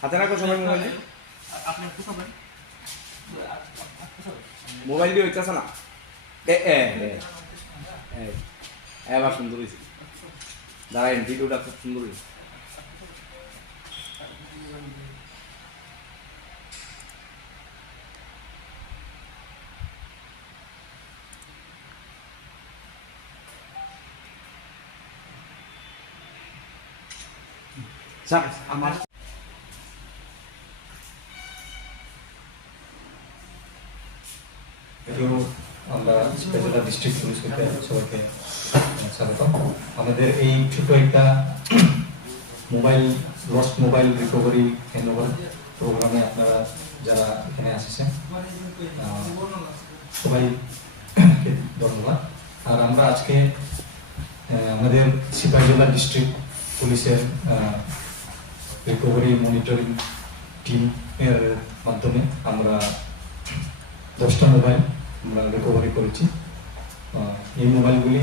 হাতে রাখো সবাই মোবাইল মোবাইল দিয়ে হইতেছে না? এ এ এবার সুন্দর হয়েছে দাঁড়াই ভিডিওটা খুব সুন্দর হয়েছে যদিও আমরা আমাদের এই ছোট একটা mobile lost mobile recovery handover প্রোগ্রামে আপনারা যারা এখানে আসছেন আহ, সবাইকে ধন্যবাদ। আর আমরা আজকে আমাদের সিপাহীজলা ডিস্ট্রিক্ট পুলিশের রিকভারি মনিটরিং টিম এর মাধ্যমে আমরা দশটা মোবাইল আমরা রিকভারি করেছি। এই মোবাইলগুলি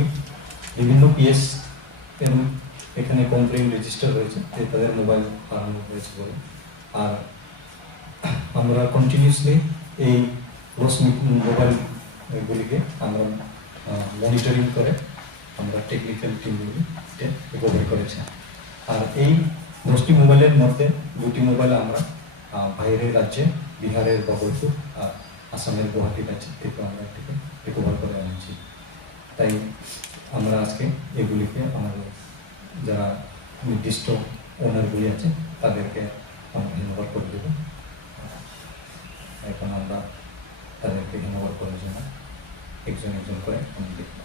বিভিন্ন পিএস এর এখানে কমপ্লেন রেজিস্টার হয়েছে, যে তাদের মোবাইল হারানো হয়েছে বলে। আর আমরা কন্টিনিউসলি এই লস মোবাইলগুলিকে আমরা মনিটরিং করে আমরা টেকনিক্যাল টিমগুলিতে রিকভারি করেছি। আর এই দশটি মোবাইলের মধ্যে দুটি মোবাইল আমরা বাইরের রাজ্যে, বিহারের বগলপুর আর আসামের গুয়াহাটি রাজ্য থেকে আমরা এটিকে রিকভার করে আনছি। তাই আমরা আজকে এগুলিকে আমাদের যারা নির্দিষ্ট ওনারগুলি আছে তাদেরকে আমরা হ্যান্ডওভার করে দেবো। এখন আমরা তাদেরকে হ্যান্ডওভার করার জন্য একজন একজন করে আমি দেখব।